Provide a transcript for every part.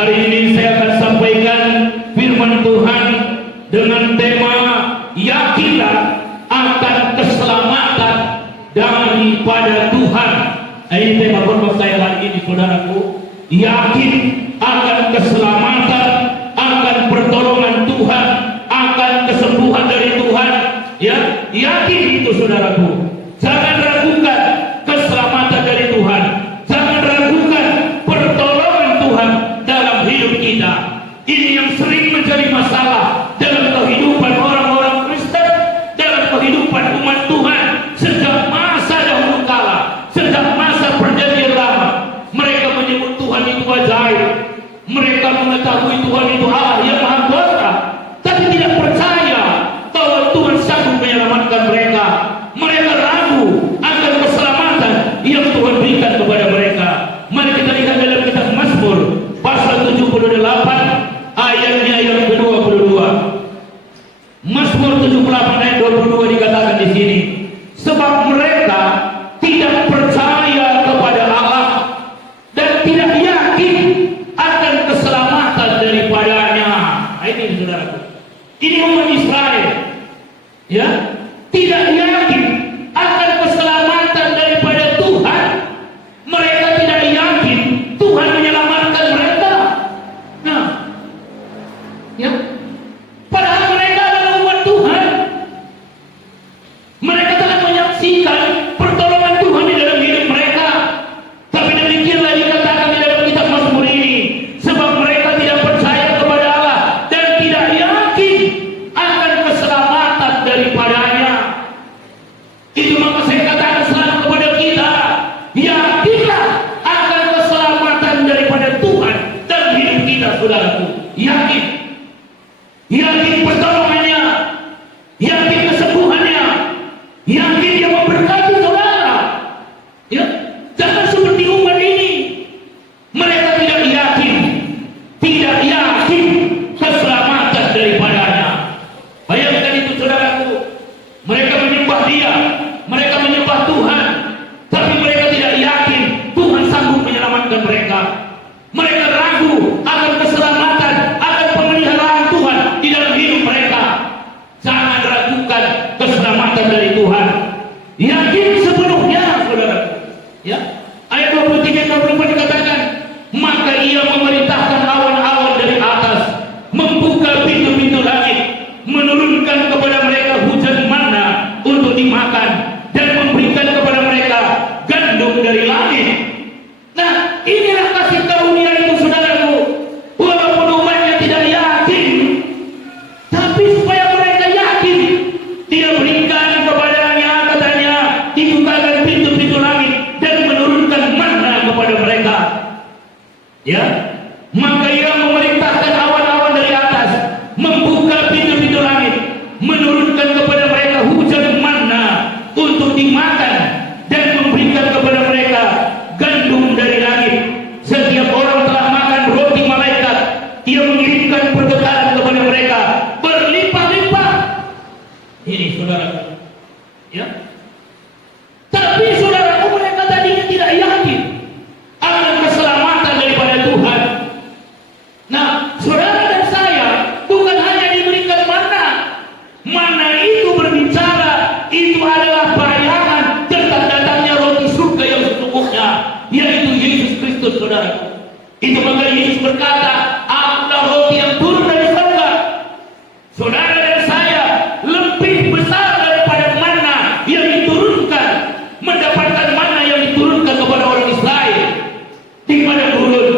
Hari ini saya akan sampaikan firman Tuhan dengan tema yakinlah akan keselamatan daripada Tuhan. Ini tema khotbah saya hari ini, saudaraku. Yakin akan keselamatan, akan pertolongan Tuhan, akan kesembuhan dari Tuhan. Ya, yakin itu, saudaraku. Jangan ragukan keselamatan dari Tuhan. Jangan ragukan pertolongan Tuhan dalam hidup kita. Ini yang sering menjadi masalah dalam kehidupan orang-orang Kristen, dalam kehidupan umat Tuhan sejak masa dahulu kala, sejak masa perjanjian lama. Mereka menyebut Tuhan itu ajaib. Mereka mengetahui Tuhan itu Allah yang Maha Kuasa, tapi tidak percaya bahwa Tuhan sanggup menyelamatkan mereka. Mereka ragu akan keselamatan yang Tuhan berikan kepada mereka. Mari kita lihat dalam kitab Mazmur pasal 78 ayatnya yang ke-22. Mazmur 78 ayat 22 dikatakan di sini, sebab mereka tidak percaya kepada Allah dan tidak yakin akan keselamatan daripadanya. Ini saudaraku, ini umat Israel, ya, tidak yakin akan keselamatan daripada Tuhan. Mereka tidak yakin Tuhan menyelamatkan mereka. Nah, ya, padahal mereka adalah umat Tuhan. Mereka telah menyaksikan pertolongan Tuhan di dalam hidup mereka. Tapi demikianlah dikatakan di dalam kitab Mazmur ini, sebab mereka tidak percaya kepada Allah dan tidak yakin akan keselamatan daripadanya. Itu maka saya katakan selalu kepada kita, yakinlah akan keselamatan daripada Tuhan dalam hidup kita, saudaraku. Yakin, yakin pertolongannya, yakin kesembuhannya, yakin Dia memberkati saudara. Ya, jangan seperti umat ini. Mereka tidak yakin keselamatan daripadanya. Bayangkan itu, saudaraku. Mereka menyembah Dia, mereka menyembah Tuhan, tapi mereka tidak yakin Tuhan sanggup menyelamatkan mereka. Mereka ragu akan keselamatan, akan pemeliharaan Tuhan di dalam hidup mereka. Jangan ragukan keselamatan dari Tuhan. Yakin sepenuhnya, saudaraku. Ya, ayat 23-24 dikatakan, maka Ia memerintahkan awan-awan dari atas, membuka pintu-pintu langit, menurunkan kepada mereka hujan manna untuk dimakan, dan memberikan kepada mereka gandum dari langit. Nah, inilah kasih karunia itu, saudaraku. Walaupun umatnya tidak yakin, tapi supaya mereka yakin, Dia berikan kepadanya, katanya, dibukakan pintu-pintu langit dan menurunkan manna kepada mereka. Ya, maka Ia memerintahkan awan-awan dari atas, membuka pintu-pintu langit, menurunkan kepada mereka hujan manna untuk dimakan, dan memberikan kepada mereka gandum dari langit. Setiap orang telah makan roti malaikat, Ia mengirimkan perbekalan kepada mereka berlimpah-limpah. Ini, saudara, ya. Tapi saudaraku, mereka tadinya tidak yakin akan keselamatan daripada Tuhan. Nah, saudara dan saya bukan hanya diberikan manna. Manna itu berbicara, itu adalah bayangan tentang datangnya roti surga yang sesungguhnya, yaitu Yesus Kristus, saudara. Itu maka Yesus berkata, akulah roti yang turun dari surga. Saudara dan saya lebih besar daripada manna yang diturunkan, mendapatkan manna yang diturunkan kepada orang Israel di padang gurun.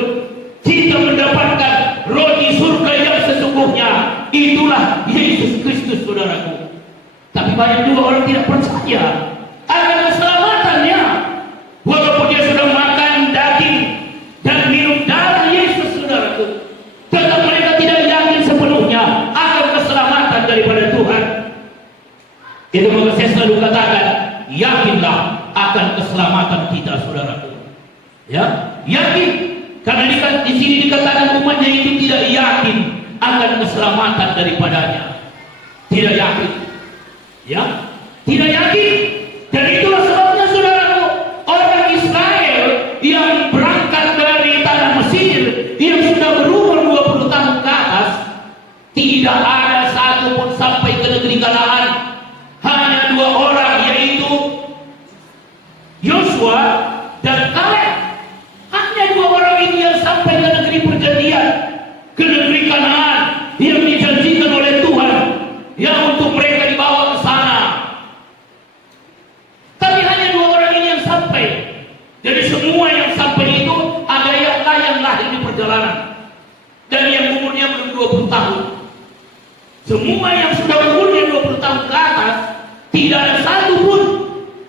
Kita mendapatkan roti surga yang sesungguhnya, itulah Yesus Kristus, saudaraku. Tapi banyak juga orang tidak percaya akan keselamatannya, walaupun dia sudah makan daging dan minum darah Yesus, saudaraku. Tetap mereka tidak yakin sepenuhnya akan keselamatan daripada Tuhan. Itu maka saya selalu katakan, yakinlah akan keselamatan kita, saudaraku. Ya, yakin, karena di sini dikatakan umatnya itu tidak yakin akan keselamatan daripadanya. Tidak yakin, ya, tidak yakin. Dan itulah sebabnya, saudaraku, orang Israel yang berangkat dari tanah Mesir, yang sudah berubah tidak ada satu pun sampai ke negeri Kanaan. Hanya 2 orang, yaitu Yosua dan Kaleb. Hanya 2 orang ini yang sampai ke negeri perjanjian, ke negeri Kanaan yang dijanjikan oleh Tuhan, yang untuk mereka dibawa ke sana. Tapi hanya 2 orang ini yang sampai. Jadi semua yang sampai itu ada yang lahir di perjalanan, dan yang umurnya belum 20 tahun. Semua yang sudah umurnya 20 tahun ke atas, tidak ada satu pun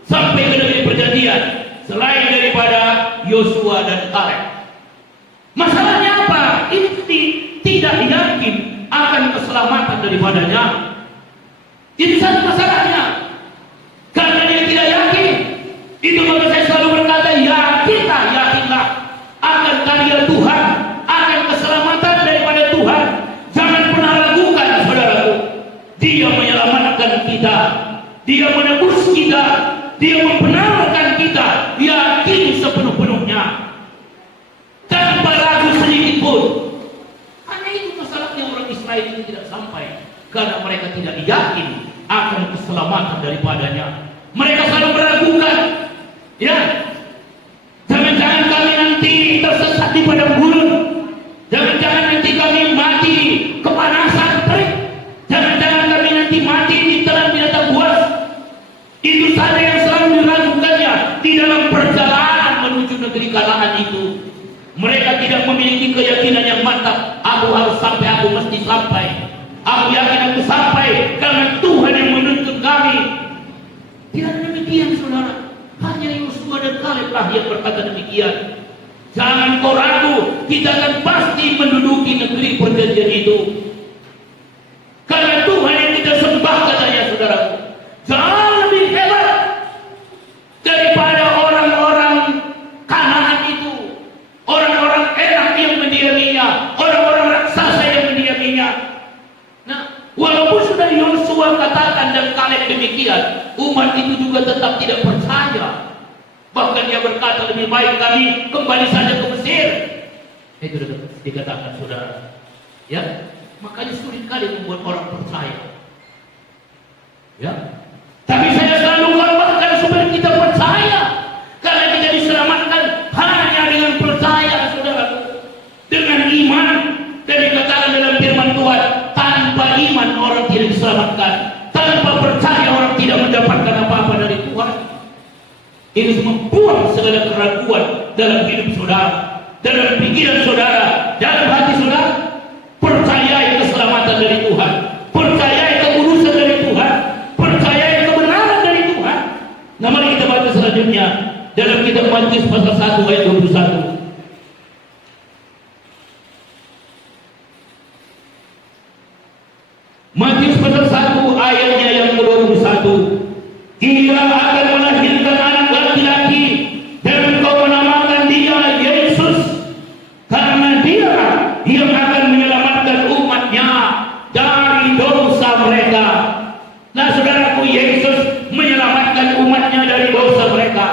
sampai ke negeri perjanjian selain daripada Yosua dan Kaleb. Masalahnya apa? Ini tidak yakin akan keselamatan daripadanya. Itu satu masalahnya. Karena dia tidak yakin, itu maka saya selalu berkata, yakinlah akan karya Tuhan, akan keselamatan daripada Tuhan. Jangan pernah ragukan, saudaraku. Dia menyelamatkan kita, Dia menebus kita, Dia membenarkan kita. Yakin sepenuh-penuhnya, tanpa ragu sedikit pun. Hanya itu masalahnya orang Israel ini tidak sampai, karena mereka tidak yakin akan keselamatan daripadanya. Mereka selalu meragukan, ya, jangan-jangan kami nanti tersesat di padang gurun, jangan-jangan nanti kami mati kepanasan terik, jangan-jangan kami nanti mati ditelan binatang buas. Itu saja yang selalu diragukannya di dalam perjalanan menuju negeri Kanaan itu. Mereka tidak memiliki keyakinan yang mantap. Aku harus sampai, aku mesti sampai, aku yakin aku sampai karena Tuhan yang menuntun kami. Tidak demikian, saudara. Hanya Yosua dan Kaleb lah yang berkata demikian. Jangan kau ragu, kita akan pasti menduduki negeri perjanjian itu. Karena Tuhan yang kita sembah, katanya, saudara, jauh lebih hebat daripada orang-orang Kanaan itu, orang-orang enak yang mendiaminya, orang-orang raksasa yang mendiaminya. Nah, walaupun sudah Yosua katakan dan Kaleb demikian, umat itu juga tetap tidak percaya. Bahkan dia berkata, lebih baik kami kembali saja ke Mesir. Itu sudah dikatakan, saudara. Ya, makanya sulit kali membuat orang percaya. Ya, tapi saya selalu gambarkan supaya kita percaya, karena kita diselamatkan hanya dengan percaya, saudara, dengan iman. Dan dikatakan dalam firman Tuhan, tanpa iman orang tidak diselamatkan, tanpa percaya orang tidak mendapatkan apa-apa dari Tuhan. Ini semua buang segala keraguan dalam hidup saudara, dalam pikiran saudara, dalam hati saudara. Percayai keselamatan dari Tuhan, percayai kekudusan dari Tuhan, percayai kebenaran dari Tuhan. Nah, mari kita baca selanjutnya dalam kitab Matius pasal 1 ayat 21. Matius pasal 1 ayatnya yang ke-21. Ia akan melahirkan anak laki-laki dan engkau menamakan dia Yesus, karena dia yang akan menyelamatkan umatnya dari dosa mereka. Nah, saudaraku, Yesus menyelamatkan umatnya dari dosa mereka.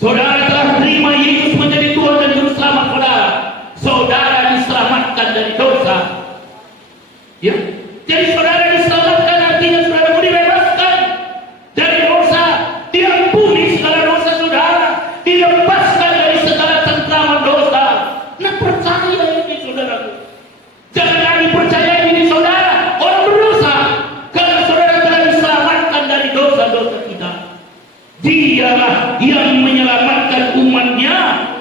Saudara telah terima Yesus menjadi Tuhan dan Juru Selamat saudara. Saudara diselamatkan dari dosa. Ya, jadi saudara diselamatkan artinya saudara dibebaskan dari dosa, diampuni segala dosa saudara, dilepaskan dari segala cengkraman dosa. Nah, percaya ini, saudaraku. Jangan lagi percaya ini, saudara, orang berdosa, karena saudara telah diselamatkan dari dosa-dosa kita. Dialah yang menyelamatkan umatnya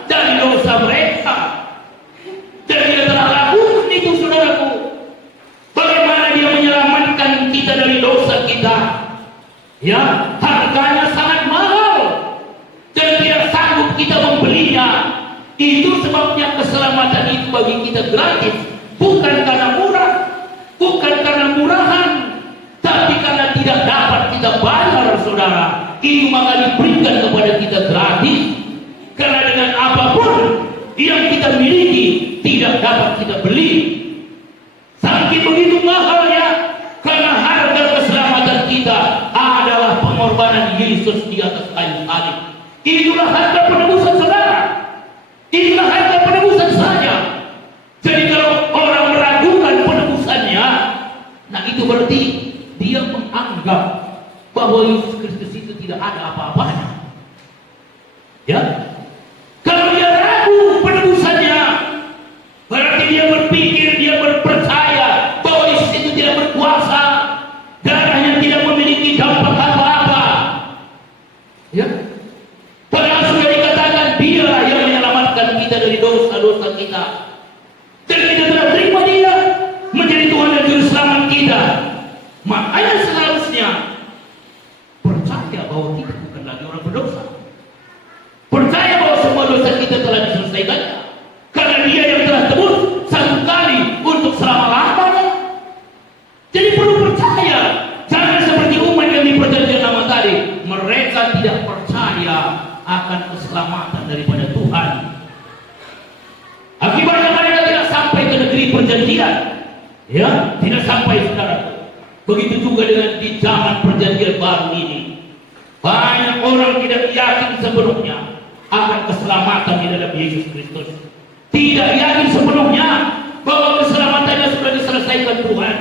dari dosa mereka. Dan dia telah lakukan itu, saudaraku. Bagaimana dia menyelamatkan kita dari dosa kita? Ya, harganya sangat mahal dan tidak sanggup kita membelinya. Itu sebabnya keselamatan itu bagi kita gratis, bukan karena murah, bukan karena murahan, tapi karena tidak dapat kita bayar, saudara. Itu maka diberikan kepada kita gratis, karena dengan apapun yang kita miliki tidak dapat kita beli. Saking begitu mahalnya, karena harga keselamatan kita adalah pengorbanan Yesus di atas kayu salib. Itulah harga penebusan saudara. Itulah harga penebusan saja. Jadi kalau orang meragukan penebusannya, berarti dia menganggap bahwa Yesus Kristus itu tidak ada apa-apanya. Ya, kalau dia ragu penebusannya, berarti dia berpikir, dia berpercaya bahwa Yesus itu tidak berkuasa, darahnya tidak memiliki dampak apa-apa. Ya, padahal sudah dikatakan dia yang menyelamatkan kita dari dosa-dosa kita, dan kita telah terima dia menjadi Tuhan dan Juru Selamat kita. Makanya seharusnya percaya bahwa kita bukan lagi orang berdosa. Percaya bahwa semua dosa kita telah diselesaikan karena dia yang telah tebus satu kali untuk selama-lamanya. Jadi perlu percaya. Jangan seperti umat yang di perjanjian lama tadi, mereka tidak percaya akan keselamatan daripada Tuhan. Akibatnya mereka tidak sampai ke negeri perjanjian. Ya, tidak sampai, saudara. Begitu juga dengan di zaman perjanjian baru ini. Banyak orang tidak yakin sepenuhnya akan keselamatan di dalam Yesus Kristus. Tidak yakin sepenuhnya bahwa keselamatannya sudah diselesaikan Tuhan.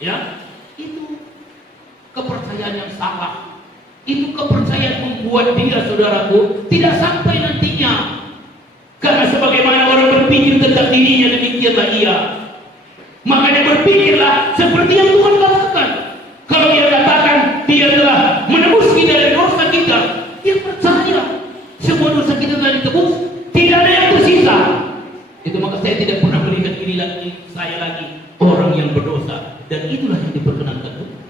Ya, itu kepercayaan yang salah. Itu kepercayaan membuat dia, saudaraku, tidak sampai nantinya. Karena sebagaimana orang berpikir tentang dirinya, demikianlah ia. Makanya berpikirlah seperti yang Tuhan katakan. Kalau dia katakan dia telah menebus kita dari dosa kita, dia percaya semua dosa kita telah ditebus, tidak ada yang tersisa. Itu maka saya tidak pernah melihat diri lagi, saya lagi orang yang berdosa, dan itulah yang diperkenankan Tuhan.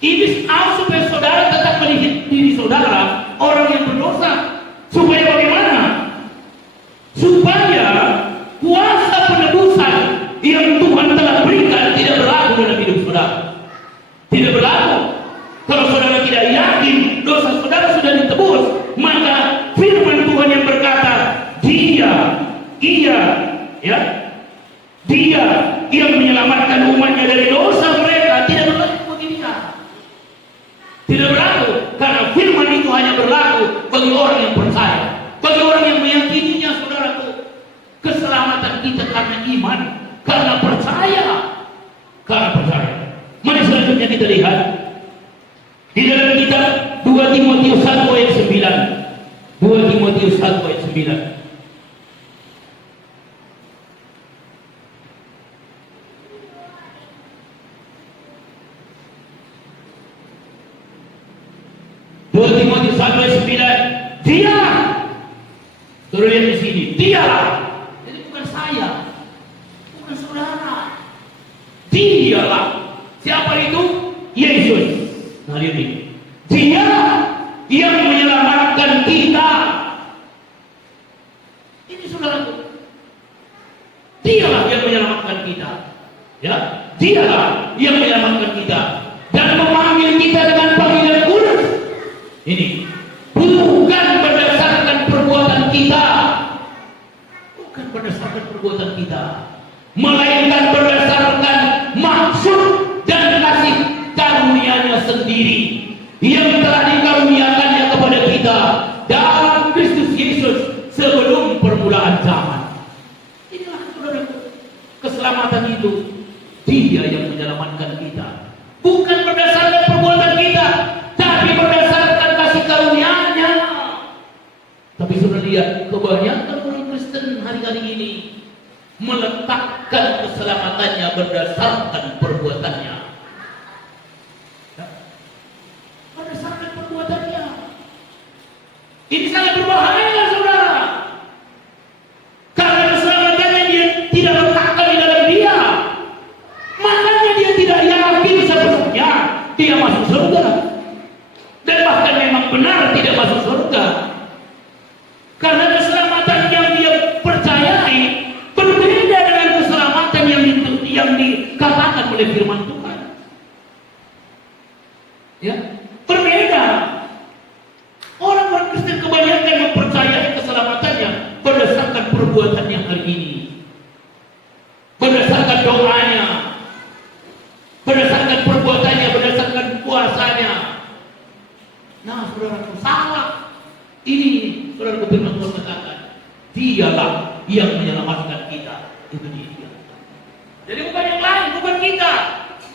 Iblis mau supaya saudara tetap melihat diri saudara orang yang berdosa, supaya bagaimana? Supaya kuasa penebusan yang Tuhan telah berikan tidak berlaku dalam hidup saudara. Tidak berlaku. Kalau saudara tidak yakin dosa saudara sudah ditebus, maka firman Tuhan yang berkata, dia yang menyelamatkan umatnya dari dosa mereka, tidak berlaku bagi dia. Tidak berlaku, karena firman itu hanya berlaku bagi orang yang percaya, bagi orang yang meyakininya, saudaraku. Keselamatan kita karena iman, karena percaya. Mari selanjutnya kita lihat di dalam kitab 2 Timotius 1 ayat 9. 2 Timotius 1 ayat 9. Timotius 1 ayat 9. Dia, suruh lihat di sini, dia. Jadi bukan saya, bukan saudara. Dialah. Siapa itu? Yesus. Nah, lihat ini. Dia yang menyelamatkan kita. Ini saudaraku. Dialah yang menyelamatkan kita. Ya, dialah yang menyelamatkan kita dan memanggil kita dengan panggilan kudus. Ini bukan berdasarkan perbuatan kita, bukan berdasarkan perbuatan kita, melainkan berdasarkan maksud dan kasih karunia-Nya sendiri yang telah dikaruniakannya kepada kita dalam Kristus Yesus sebelum permulaan zaman. Inilah saudaraku, keselamatan itu Dia yang menyelamatkan kita, bukan berdasarkan perbuatan kita, tapi berdasarkan kasih karunia-Nya. Tapi sudah lihat, kebanyakan orang Kristen hari-hari ini meletakkan keselamatannya berdasarkan perbuatannya. Berdasarkan perbuatannya. Ini sangat berbahaya, saudara. Karena keselamatannya dia tidak letakkan di dalam dia. Makanya dia tidak yakin sepenuhnya dia masuk surga. Dan bahkan memang benar tidak masuk surga. Karena keselamatan yang dia percayai berbeda dengan keselamatan yang dikatakan oleh firman Tuhan. Ya, berbeda. Orang-orang Kristen kebanyakan mempercayai keselamatannya berdasarkan perbuatannya hari ini, berdasarkan doanya, berdasarkan perbuatannya, berdasarkan puasanya. Nah, saudara, salah. Ini saudara, firman Tuhan katakan, Dialah yang menyelamatkan kita. Itu dia. Jadi bukan yang lain. kita.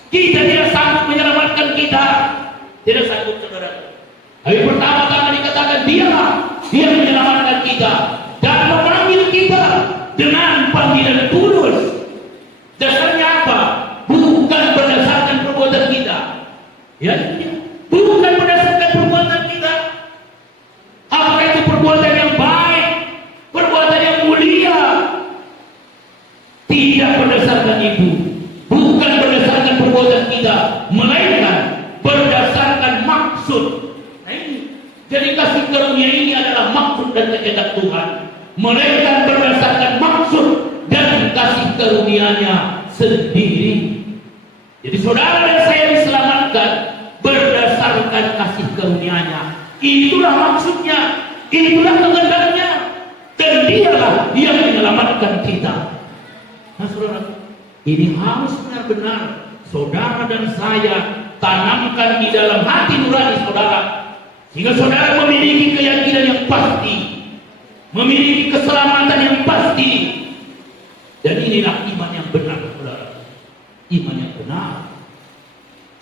Kita tidak sanggup menyelamatkan kita. Tidak sanggup, saudara. Hari pertama kali dikatakan dialah yang menyelamatkan kita dan memanggil kita dengan panggilan tulus. Dasarnya apa? Bukan berdasarkan perbuatan kita. Ya, bukan berdasarkan perbuatan kita. Apakah itu perbuatan yang baik, perbuatan yang mulia? Tidak berdasarkan itu. Bukan berdasarkan perbuatan kita, melainkan berdasarkan maksud. Nah ini, jadi kasih karunia ini adalah maksud dan kehendak Tuhan, melainkan berdasarkan maksud dan kasih karunia-Nya sendiri. Jadi saudara dan saya diselamatkan berdasarkan kasih karunia-Nya. Itulah maksudnya, itulah kehendaknya, dan Dialah yang menyelamatkan kita. Nah saudara, ini harus benar-benar saudara dan saya tanamkan di dalam hati nurani saudara, sehingga saudara memiliki keyakinan yang pasti, memiliki keselamatan yang pasti. Dan inilah iman yang benar, saudara. Iman yang benar.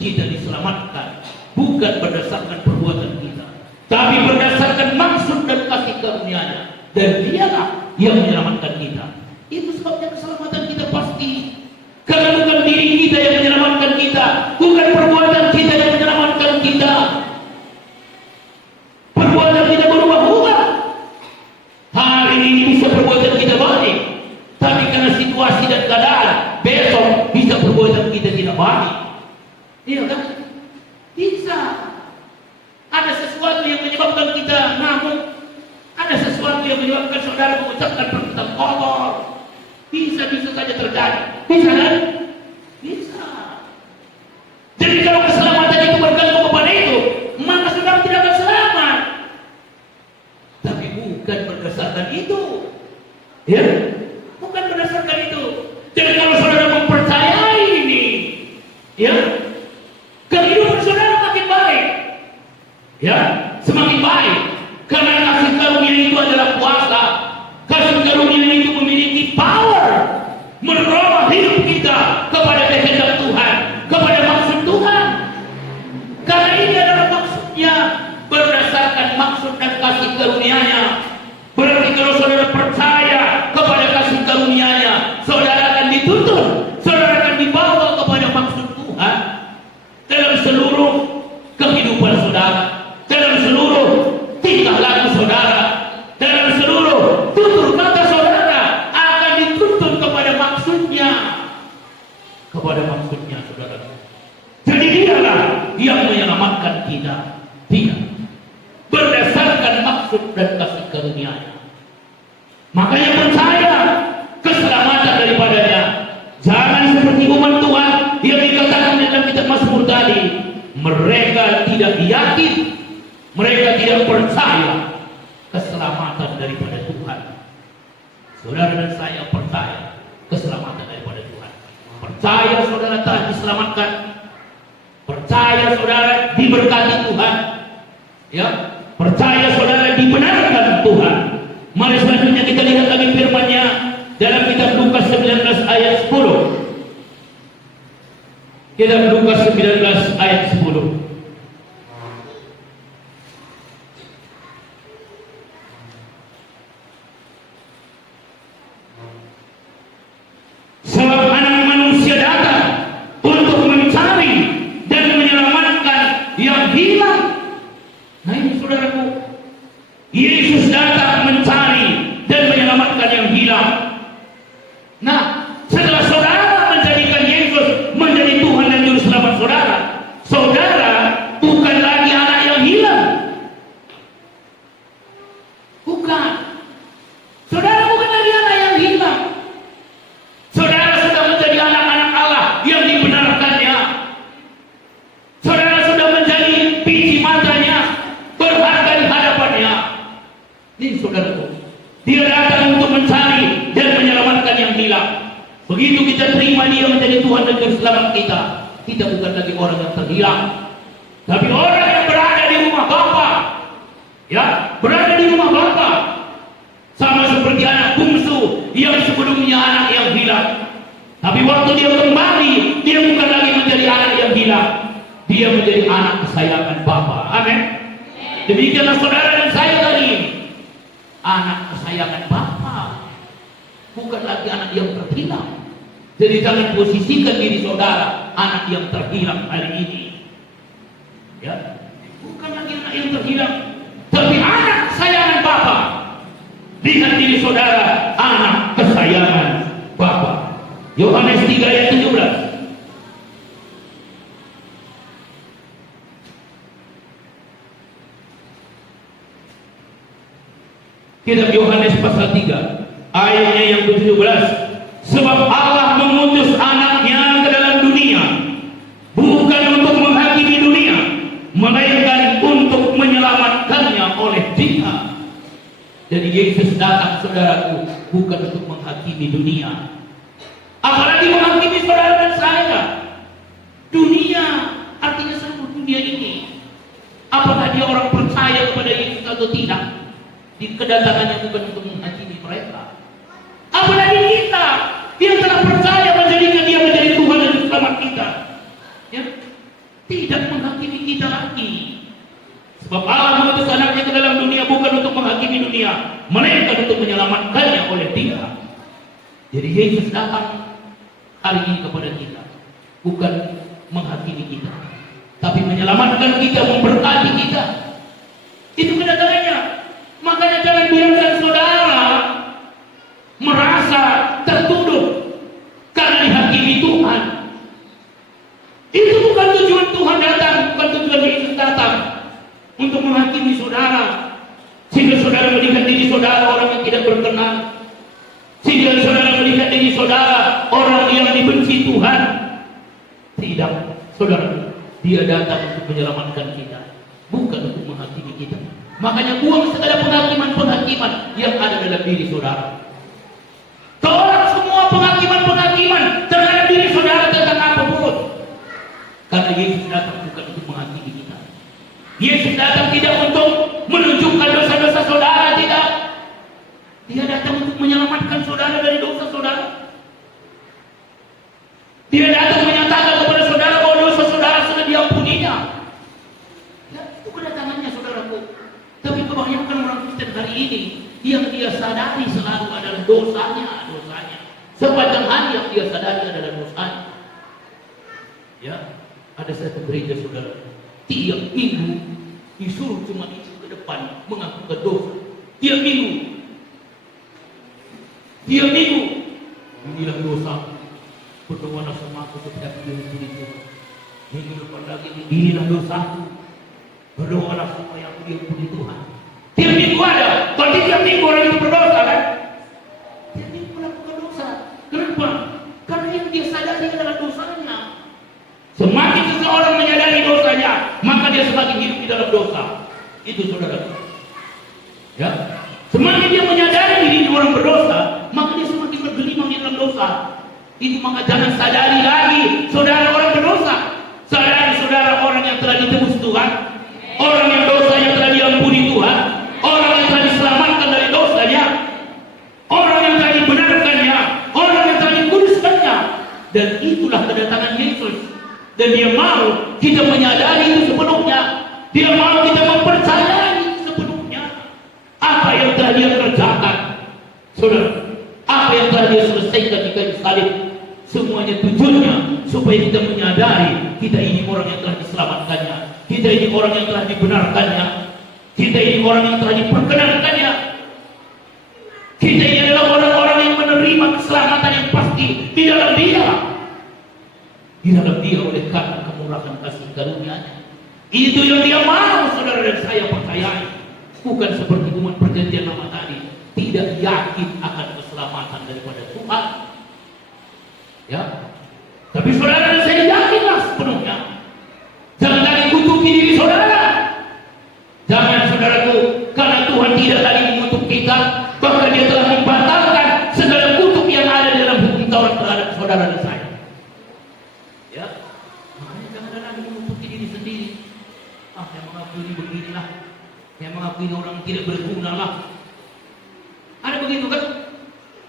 Kita diselamatkan bukan berdasarkan perbuatan kita, tapi berdasarkan maksud dan kasih karunia-Nya, dan Dialah yang menyelamatkan kita. Itu sebabnya keselamatan kita pasti. Karena bukan diri kita yang menyelamatkan kita, bukan perbuatan kita yang menyelamatkan kita. Perbuatan kita berubah-ubah. Hari ini bisa perbuatan kita baik, tapi karena situasi dan keadaan, besok bisa perbuatan kita tidak baik. Iya kan? Bisa. Ada sesuatu yang menyebabkan kita ngamuk, ada sesuatu yang menyebabkan saudara mengucapkan perkataan kotor. Bisa saja terjadi. Bisa kan? Bisa. Jadi kalau keselamatan itu bergantung kepada itu, maka saudara tidak akan selamat. Tapi bukan berdasarkan itu. Ya? Bukan berdasarkan itu. Jadi kalau saudara mempercayai ini, ya, kehidupan saudara makin baik. Ya, semakin baik. Karena kasih karunia itu adalah kuasa. Kasih karunia itu memiliki power merubah hidup kita kepada kehendak Tuhan, kepada maksud Tuhan. Karena ini adalah maksudnya, berdasarkan maksud dan kasih karunia-Nya. Berarti kalau saudara percaya kepada kasih karunia-Nya, saudara akan dituntun, saudara akan dibawa kepada maksud Tuhan dalam seluruh kehidupan saudara, dalam seluruh tingkah laku saudara, dalam seluruh tutur kata saudara akan dituntun kepada maksudnya, saudara. Jadi Dialah yang menyelamatkan kita. Dia berdasarkan maksud dan kasih karunia-Nya. Makanya percaya keselamatan daripadanya. Jangan seperti umat Tuhan yang dikatakan dalam kitab Mazmur tadi, mereka tidak yakin, mereka tidak percaya keselamatan daripada Tuhan. Saudara dan saya percaya keselamatan daripada Tuhan. Percaya saudara telah diselamatkan. Percaya saudara diberkati Tuhan. Ya, percaya saudara dibenarkan Tuhan. Mari selanjutnya kita lihat lagi firman-Nya dalam kitab Lukas 19 ayat 10. Kitab Lukas 19 ayat 10. Sebab Anak Manusia datang untuk mencari dan menyelamatkan yang hilang. Nah ini saudaraku, Yesus datang mencari dan menyelamatkan yang hilang. Nah, setelah saudara menjadikan Yesus menjadi Tuhan dan Juru Selamat saudara, saudara bukan lagi anak yang hilang. Bukan. Saudara bukan lagi anak yang hilang. Saudara sudah menjadi anak-anak Allah yang dibenarkannya. Saudara sudah menjadi biji matanya, berharga di hadapannya. Ini saudaraku, Dia datang untuk mencari dan menyelamatkan yang hilang. Begitu kita terima Dia menjadi Tuhan dan Juru Selamat kita, kita bukan lagi orang yang terhilang, tapi orang yang berada di rumah Bapa. Ya, berada di rumah Bapa. Sama seperti anak bungsu yang sebelumnya anak yang hilang. Tapi waktu dia kembali, dia bukan lagi menjadi anak yang hilang, dia menjadi anak kesayangan Bapa. Amin. Demikianlah saudara dan saya tadi, anak kesayangan Bapa, bukan lagi anak yang terhilang. Jadi jangan posisikan diri saudara anak yang terhilang hari ini. Ya, bukan lagi anak yang terhilang, tapi anak kesayangan Bapa. Lihat diri saudara, anak kesayangan Bapa. Yohanes 3 ayat 17. Kitab Yohanes pasal 3 ayatnya yang ke-17. Sebab Allah mengutus anaknya ke dalam dunia bukan untuk menghakimi dunia, melainkan untuk menyelamatkannya oleh Dia. Jadi Yesus datang, saudaraku, bukan untuk menghakimi dunia, apalagi menghakimi saudara dan saya. Dunia artinya seluruh dunia ini. Apakah dia orang percaya kepada Yesus atau tidak? Di kedatangannya bukan untuk menghakimi mereka. Apalagi kita yang telah percaya menjadikan Dia menjadi Tuhan dan Selamat kita, ya, tidak menghakimi kita lagi. Sebab Allah mengutus anaknya ke dalam dunia bukan untuk menghakimi dunia, melainkan untuk menyelamatkannya oleh Dia. Jadi Yesus datang hari ini kepada kita bukan menghakimi kita, tapi menyelamatkan kita, memberkati kita. Itu kedatangannya. Makanya jangan biarkan saudara merasa tertuduh karena dihakimi Tuhan. Itu bukan tujuan Tuhan datang, bukan tujuan Yesus datang untuk menghakimi saudara, sehingga saudara melihat diri saudara orang yang tidak berkenan, sehingga saudara melihat diri saudara orang yang dibenci Tuhan. Tidak, saudara, Dia datang untuk menyelamatkan kita, bukan untuk menghakimi kita. Makanya buang segala penghakiman-penghakiman yang ada dalam diri saudara. Tolak semua penghakiman-penghakiman terhadap diri saudara tentang apapun. Karena Yesus datang bukan untuk menghakimi kita. Yesus datang tidak untuk menunjukkan dosa-dosa saudara, tidak. Dia datang untuk menyelamatkan saudara dari dosa saudara. Dia datang menyatakan kepada saudara bahwa dosa saudara sudah diampuninya. Ya, itu kedatangannya, saudaraku. Tapi kebanyakan orang Kristen hari ini yang dia sadari selalu adalah dosanya. Sepanjang hari yang dia sadari adalah dosanya. Ya, ada satu gereja, saudara, tiap minggu disuruh cuma itu ke depan mengakukan dosa. Tiap minggu, inilah dosa. Berdoalah sama aku setiap minggu itu. Minggu depan lagi, inilah dosaku. Berdoalah supaya aku diampuni Tuhan. Tiap minggu ada, berarti tiap minggu orang itu berdosa, kan? Tiap minggu melakukan dosa. Kenapa? Karena yang dia sadari adalah dosanya. Semakin seseorang menyadari dosanya, maka dia semakin hidup di dalam dosa. Itu, saudara. Ya, semakin dia menyadari dirinya orang berdosa, maka dia semakin bergelimang di dalam dosa. Itu maka jangan sadari lagi saudara orang berdosa. Sadari saudara orang yang telah ditebus Tuhan, orang yang dosanya telah diampuni Tuhan, orang yang telah diselamatkan dari dosanya, orang yang telah dibenarkannya, orang yang telah dikuduskannya. Dan itulah kedatangan Yesus. Dan Dia mau kita menyadari itu sepenuhnya. Dia mau kita mempercayai sepenuhnya apa yang telah Dia kerjakan, saudara. Apa yang telah Dia selesaikan di kayu salib. Semuanya tujuannya supaya kita menyadari kita ini orang yang telah diselamatkannya, kita ini orang yang telah dibenarkannya, kita ini orang yang telah diperkenankannya, kita ini adalah orang-orang yang menerima keselamatan yang pasti di dalam Dia. Di dalam Dia oleh karena kemurahan kasih karunia-Nya. Itu yang Dia mau saudara dan saya percayai. Bukan seperti umat perjanjian lama tadi, tidak yakin akan keselamatan daripada Tuhan. Ya, tapi saudara dan saya yakinlah sepenuhnya. Jangan lagi kutuki diri saudara. Jangan, saudaraku, karena Tuhan tidak lagi mengutuk kita, bahkan Dia telah membatalkan segala kutuk yang ada dalam hukum Taurat terhadap saudara dan saya. Ya, makanya jangan lagi mengutuki diri sendiri. Saya mengakui beginilah, saya mengakui orang tidak berguna lah. Ada begitu kan?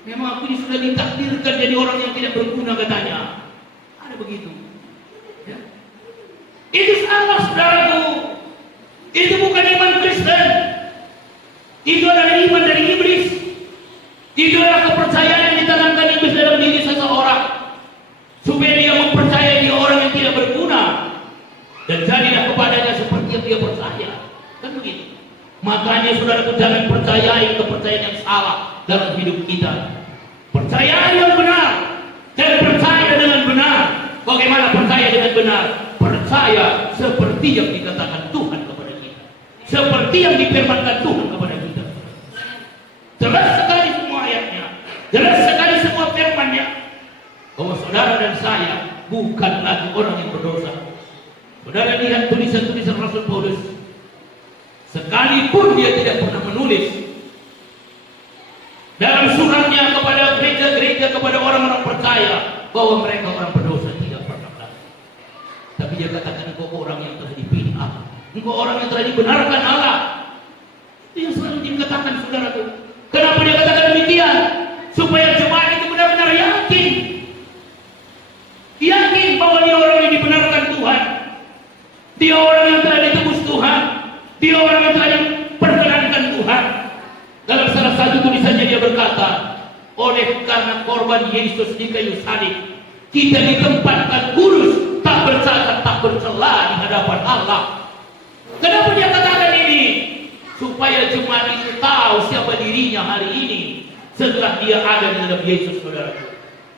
Memang aku ini sudah ditakdirkan jadi orang yang tidak berguna katanya. Ada begitu. saudaraku, itu bukan iman Kristen. Itu adalah iman dari iblis. Itu adalah kepercayaan yang ditanamkan iblis dalam diri seseorang, supaya dia mempercayai dia orang yang tidak berguna, dan jadilah kepadanya seperti yang dia percaya. Kan begitu. Makanya saudaraku, jangan percayai kepercayaan yang salah dalam hidup kita. Percaya yang benar dan percaya dengan benar. Bagaimana percaya dengan benar? Percaya seperti yang dikatakan Tuhan kepada kita, seperti yang difirmankan Tuhan kepada kita. Jelas sekali semua ayatnya, jelas sekali semua firman-Nya, bahwa saudara dan saya bukan lagi orang yang berdosa. Saudara lihat tulisan-tulisan Rasul Paulus, sekalipun dia tidak pernah menulis dalam suratnya kepada gereja-gereja, kepada orang-orang percaya bahwa mereka orang berdosa, tidak pernah. Tapi dia katakan, engkau orang yang telah dipilih Allah, engkau orang yang telah dibenarkan Allah. Itu yang selalu dikatakan saudaraku. Kenapa dia katakan demikian? Supaya jemaat itu benar-benar yakin bahwa dia orang yang dibenarkan Tuhan, dia orang yang telah ditebus Tuhan, dia orang yang telah diperkenankan Tuhan. Dalam salah satu tulisannya dia berkata, oleh karena korban Yesus di kayu salib, kita ditempatkan kudus, tak bercacat, tak bercela di hadapan Allah. Kenapa dia katakan ini? Supaya jemaat itu tahu siapa dirinya hari ini setelah dia ada di dalam Yesus, saudara.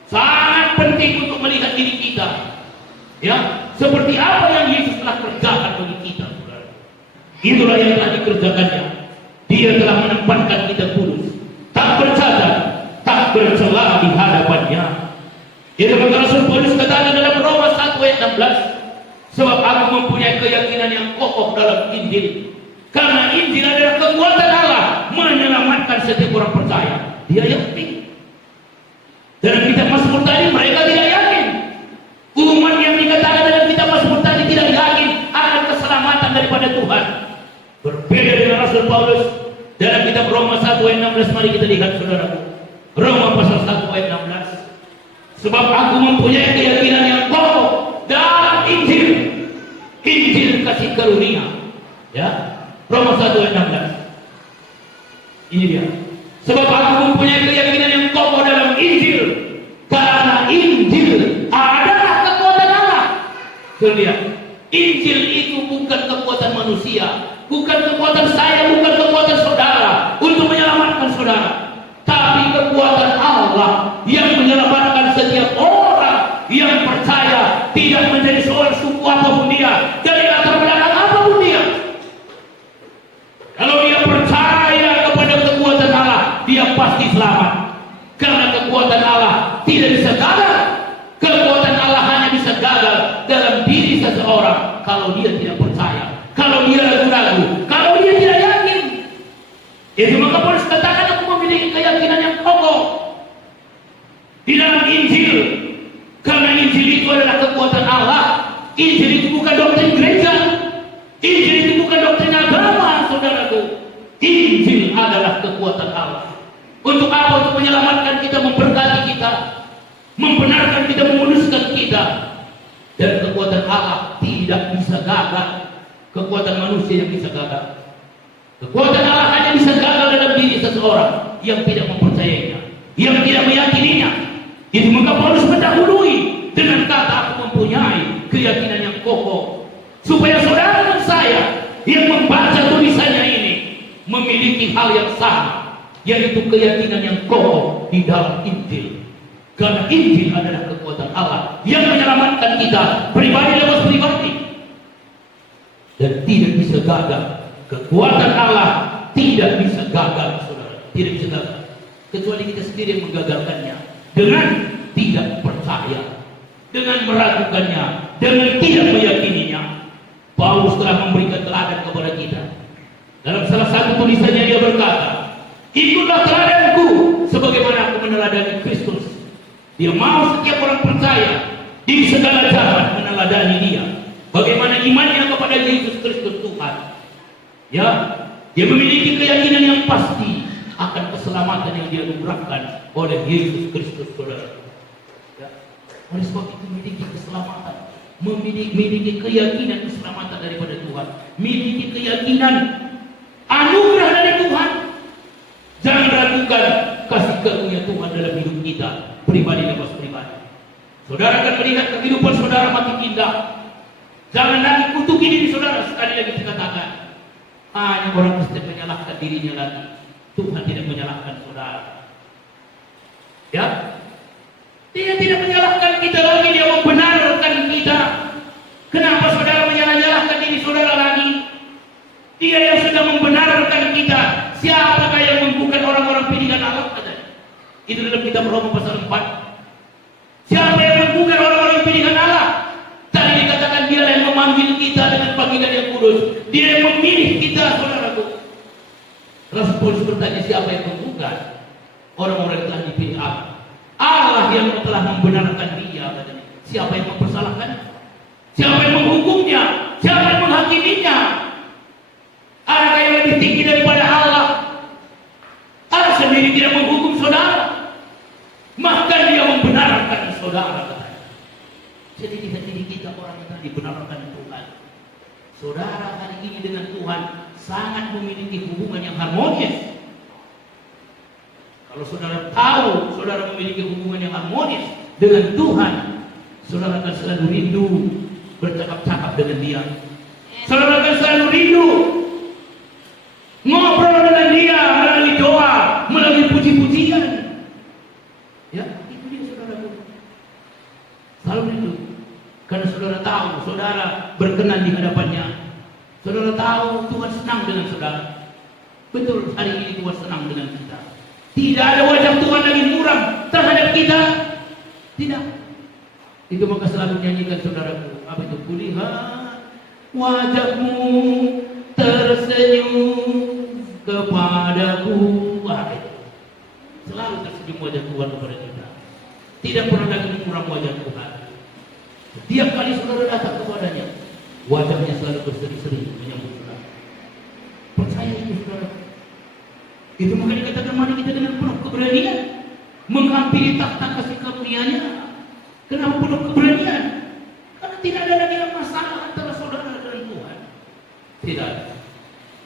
Sangat penting untuk melihat diri kita, ya, seperti apa yang Yesus telah kerjakan bagi kita, saudara. Itulah yang telah dikerjakannya. Dia telah menempatkan kita kudus, tak bercacat, tak bercela di hadapannya. Itu kata Rasul Paulus katakan dalam Roma 1 ayat 16, sebab aku mempunyai keyakinan yang kokoh dalam Injil, karena Injil adalah kekuatan Allah menyelamatkan setiap orang percaya. Dia yakin. Dalam kitab Mazmur tadi mereka tidak yakin. Umat yang dikatakan dalam kitab Mazmur tadi tidak yakin akan keselamatan daripada Tuhan. Berbeda dengan Rasul Paulus dalam kitab Roma 1 ayat 16. Mari kita lihat saudaraku, Roma pasal 1 ayat 16. Sebab aku mempunyai keyakinan yang kokoh dalam Injil, Injil kasih karunia, ya, Roma 1 ayat 16. Ini dia. Sebab aku mempunyai keyakinan yang kokoh dalam Injil, karena Injil adalah kekuatan Allah. Lihat, Injil itu bukan kekuatan manusia, bukan kekuatan saya, bukan kekuatan saudara untuk menyelamatkan saudara, tapi kekuatan Allah yang menyelamatkan setiap orang yang percaya, tidak menjadi seorang suku apapun dia, dari latar belakang apapun dia. Kalau dia percaya kepada kekuatan Allah, dia pasti selamat. Karena kekuatan Allah tidak bisa gagal. Kekuatan Allah hanya bisa gagal dalam diri seseorang kalau dia tidak percaya, kalau dia ragu-ragu, kalau dia tidak yakin. Itu maka Paulus katakan, aku memiliki keyakinan yang kokoh di dalam Injil, karena Injil itu adalah kekuatan Allah. Injil itu bukan doktrin gereja, Injil itu bukan doktrin agama, saudaraku. Injil adalah kekuatan Allah. Untuk apa? Untuk menyelamatkan kita, memberkati kita, membenarkan kita, memuluskan kita. Dan kekuatan Allah tidak bisa gagal. Kekuatan manusia yang bisa gagal. Kekuatan Allah hanya bisa gagal dalam diri seseorang yang tidak mempercayainya, yang tidak meyakininya. Itu maka Paulus mendahului dengan kata, aku mempunyai keyakinan yang kokoh, supaya saudara dan saya yang membaca tulisannya ini memiliki hal yang sama, yaitu keyakinan yang kokoh di dalam Injil. Karena Injil adalah kekuatan Allah yang menyelamatkan kita pribadi lewat pribadi, dan tidak bisa gagal. Kekuatan Allah tidak bisa gagal, saudara. Tidak bisa gagal, kecuali kita sendiri yang menggagalkannya dengan tidak percaya, dengan meragukannya, dengan tidak meyakininya. Paulus telah memberikan teladan kepada kita. Dalam salah satu tulisannya dia berkata, ikutlah teladanku sebagaimana aku meneladani Kristus. Dia mau setiap orang percaya di segala zaman meneladani dia, bagaimana imannya kepada Yesus Kristus Tuhan. Ya, dia memiliki keyakinan yang pasti akan keselamatan yang dianugerahkan oleh Yesus Kristus, saudara. Ya, oleh sebab itu memiliki keselamatan, Memiliki keyakinan keselamatan daripada Tuhan, miliki keyakinan anugerah dari Tuhan. Jangan ragukan kasih karunia Tuhan dalam hidup kita pribadi lepas pribadi. Saudara akan melihat kehidupan saudara makin indah. Jangan lagi kutuki diri saudara. Sekali lagi saya katakan, hanya orang Kristen menyalahkan dirinya lagi. Tuhan tidak menyalahkan saudara. Ya, Dia tidak menyalahkan kita lagi, Dia membenarkan kita. Kenapa saudara menyalahkan diri saudara lagi? Dia yang sudah membenarkan kita. Siapakah yang membuka orang-orang pilihan Allah? Itu dalam kitab Roma pasal 4. Siapa yang membuka orang-orang pilihan Allah? Tadi dikatakan Dia yang memanggil kita dengan panggilan yang kudus. Dia yang memilih kita, saudaraku. Rasul Paulus bertanya, siapa yang membuka orang-orang yang telah dipilih Allah? Allah yang telah membenarkan dia, katanya. Siapa yang mempersalahkan? Siapa yang menghukumnya? Siapa yang menghakiminya? Adakah yang lebih tinggi daripada Allah? Allah sendiri tidak menghukum saudara, bahkan Dia membenarkan saudara, katanya. Jadi kita orang yang dibenarkan Tuhan. Saudara hari ini dengan Tuhan sangat memiliki hubungan yang harmonis. Kalau saudara tahu saudara memiliki hubungan yang harmonis dengan Tuhan, saudara akan selalu rindu bercakap-cakap dengan Dia. Saudara akan selalu rindu ngobrol dengan Dia melalui doa, melalui puji-pujian. Ya, itu dia saudara. Selalu rindu. Karena saudara tahu saudara berkenan di hadapannya. Saudara tahu Tuhan senang dengan saudara. Betul, hari ini Tuhan senang dengan kita. Tidak ada wajah Tuhan lagi muram terhadap kita. Tidak. Itu maka selalu nyanyikan saudaraku. Apa itu? Kulihat wajahmu tersenyum kepadaku. Wah, itu. Selalu tersenyum wajah Tuhan kepada kita. Tidak pernah lagi muram wajah Tuhan. Setiap kali saudara datang kepadanya, wajahnya selalu berseri-seri menyambut saudara. Percaya itu saudara. Itu maka dikatakan mari kita dengan penuh keberanian menghampiri takhta kasih karunia-Nya. Kenapa penuh keberanian? Karena tidak ada lagi masalah antara saudara dengan Tuhan. Tidak.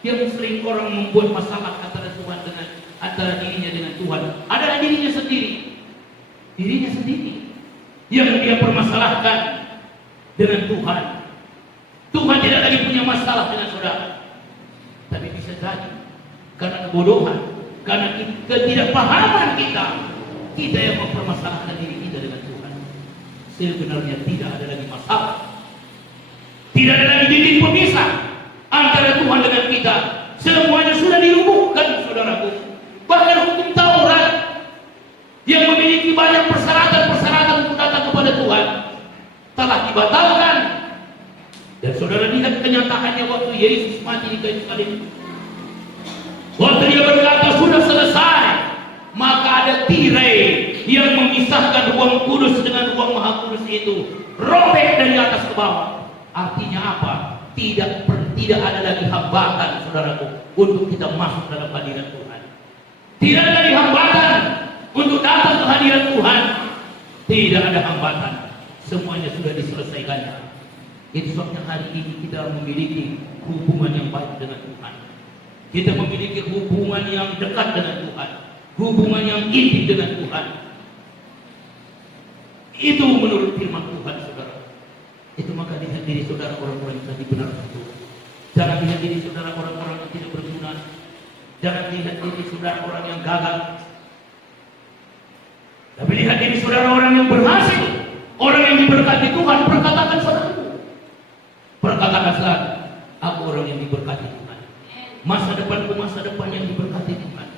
Yang sering orang membuat masalah antara Tuhan dengan antara dirinya dengan Tuhan adalah dirinya sendiri. Dirinya sendiri yang dia permasalahkan dengan Tuhan. Tuhan tidak lagi punya masalah dengan saudara. Tapi bisa jadi karena kebodohan, karena ketidakpahaman kita yang mempermasalahkan diri kita dengan Tuhan. Sebenarnya tidak ada lagi masalah. Tidak ada lagi dinding pemisah antara Tuhan dengan kita. Semuanya sudah dirubuhkan, saudaraku. Bahkan hukum Taurat yang memiliki banyak persyaratan-persyaratan untuk datang kepada Tuhan telah dibatalkan. Dan saudara lihat kenyataannya waktu Yesus mati di kayu salib. Waktu Dia berkata sudah selesai, maka ada tirai yang memisahkan ruang kudus dengan ruang maha kudus itu robek dari atas ke bawah. Artinya apa? Tidak ada lagi hambatan, saudaraku, untuk kita masuk dalam hadirat Tuhan. Tidak ada lagi hambatan untuk datang ke hadirat Tuhan. Tidak ada hambatan. Semuanya sudah diselesaikannya. Itu sebabnya hari ini kita memiliki hubungan yang baik dengan Tuhan. Kita memiliki hubungan yang dekat dengan Tuhan, hubungan yang intim dengan Tuhan. Itu menurut firman Tuhan, saudara. Itu maka lihat diri saudara orang-orang yang telah dibenarkan Tuhan. Jangan lihat diri saudara orang-orang yang tidak berguna. Jangan lihat diri saudara orang yang gagal. Tapi lihat diri saudara orang yang berhasil, orang yang diberkati Tuhan. Perkatakan saudaraku, perkatakan selalu, aku orang yang diberkati Tuhan. Masa depanku masa depan yang diberkati Tuhan.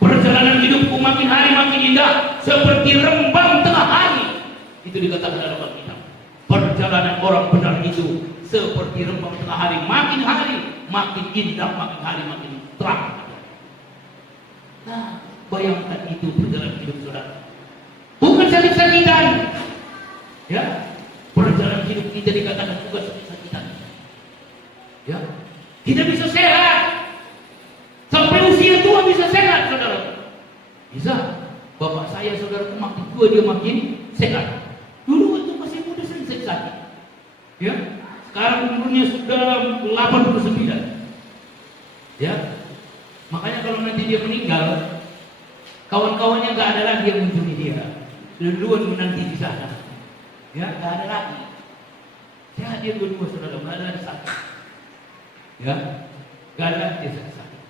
Perjalanan hidupku makin hari makin indah seperti rembang tengah hari. Itu dikatakan dalam Alkitab. Perjalanan orang benar itu seperti rembang tengah hari makin indah, makin hari makin terang. Nah, bayangkan itu perjalanan hidup saudara. Bukan sakit-sakitan. Ya, perjalanan hidup kita dikatakan bukan sakit-sakitan. Ya, kita bisa sehat. Sampai usia tua bisa sehat, saudara. Bisa. Bapak saya, saudara, makin tua dia makin sehat. Dulu waktu masih muda sakit. Ya, sekarang umurnya sudah 89. Ya, makanya kalau nanti dia meninggal, kawan-kawannya nggak ada lagi yang mengunjungi dia. Duluan menanti di sana. Ya, nggak ada lagi. Ya, dia berdua saudara, nggak ada sakit. Ya, nggak ada dia sakit.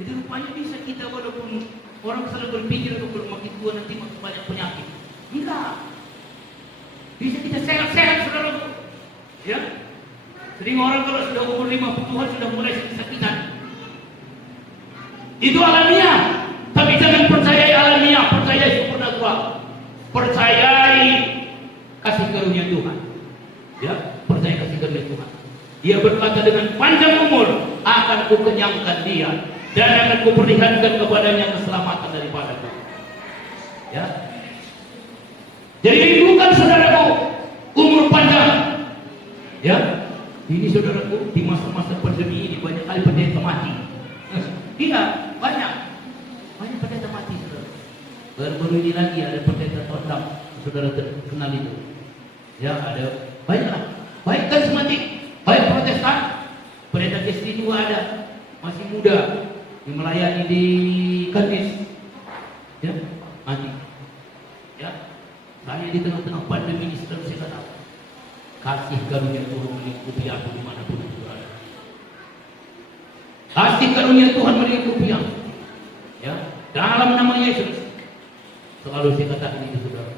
Jadi rupanya bisa kita walaupun orang selalu berpikir kalau makin tua nanti makin banyak penyakit. Enggak. Bisa kita sehat-sehat saudara. Ya. Sering orang kalau sudah umur 50-an sudah mulai sakit-sakitan. Itu alamiah. Tapi jangan percayai alamiah, percayai supernatural. Percayai kasih karunia Tuhan. Ya, percaya kasih karunia Tuhan. Dia berkata dengan panjang umur akan kukenyangkan dia dan akan kuperlihatkan kepadanya keselamatan daripada Tuhan. Ya. Jadi rindukan saudaraku umur panjang. Ya. Ini saudaraku di masa-masa pandemi ini banyak kali pendeta mati. Tidak, banyak pendeta mati saudara. Baru-baru ini lagi ada pendeta Tondam, saudara terkenal itu. Ya, ada banyak. Baik karismatik, baik Protestan. Pendeta Kristi juga ada, masih muda, yang melayani di Kadis. Ya, mati. Ya, saya di tengah-tengah pandemi ini sedang saya katakan, kasih karunia Tuhan melingkupi aku dimanapun aku berada. Kasih karunia Tuhan melingkupi aku. Ya, dalam nama Yesus. Selalu saya katakan itu saudara.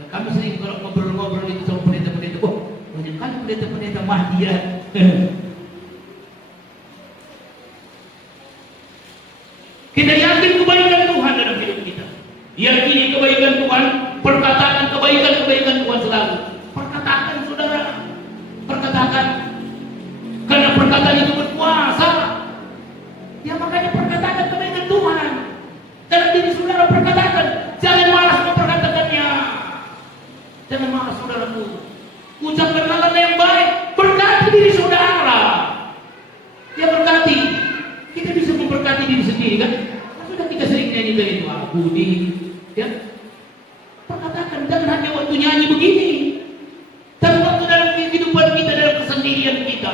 Ya, kami sering kalau ngobrol-ngobrol itu sama pendeta-pendeta. Oh, banyak kali pendeta-pendeta mati ya. Kita yakin kebaikan Tuhan dalam hidup kita. Yakini kebaikan Tuhan, perkatakan kebaikan-kebaikan Tuhan selalu. Perkatakan saudara, perkatakan. Karena perkataan itu berkuasa. Ya makanya perkatakan kebaikan Tuhan. Dalam diri saudara perkatakan. Jangan malas memperkatakannya. Jangan malas saudaraku. Ucapkan hal yang baik. Berkati diri saudara. Ya berkati. Kita bisa memberkati diri sendiri kan? Sudah kita sering nyanyi dari itu. Aku di, ya. Perkatakan jangan hanya waktu nyanyi begini. Tapi waktu dalam kehidupan kita, dalam kesendirian kita,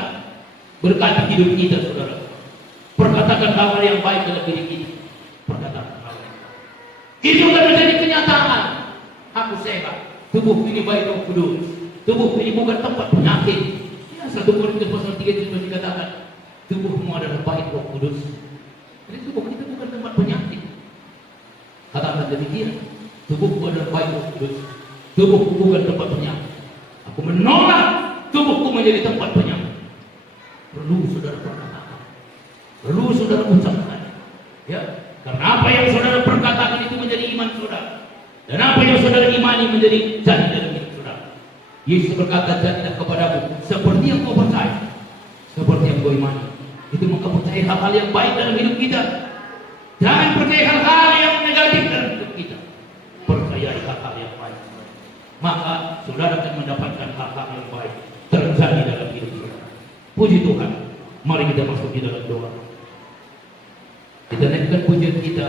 berkati hidup kita, saudara. Perkatakan hal yang baik dalam diri kita. Perkatakan hal yang baik. Itu akan menjadi kenyataan. Aku sehat. Tubuh ini baik dan kudus. Tubuh ini bukan tempat penyakit. Ya, 1 Korintus pasal 3 itu dikatakan. Tubuhmu adalah bait Roh Kudus. Jadi tubuh kita bukan tempat penyakit. Katakan demikian. Tubuhku adalah bait Roh Kudus. Tubuhku bukan tempat penyakit. Aku menolak tubuhku menjadi tempat penyakit. Perlu saudara perkatakan. Perlu saudara ucapkan. Ya, karena apa yang saudara perkatakan itu menjadi iman saudara. Dan apa yang saudara imani menjadi jadi dalam hidup saudara. Yesus berkata, jadilah kepadamu seperti yang kau percaya, seperti yang kau imani. Itu maka percaya hal-hal yang baik dalam hidup kita. Jangan percaya hal-hal yang negatif dalam hidup kita. Percayai hal-hal yang baik. Maka saudara akan mendapatkan hal-hal yang baik terjadi dalam hidup kita. Puji Tuhan. Mari kita masuk di dalam doa. Kita naikkan pujian kita.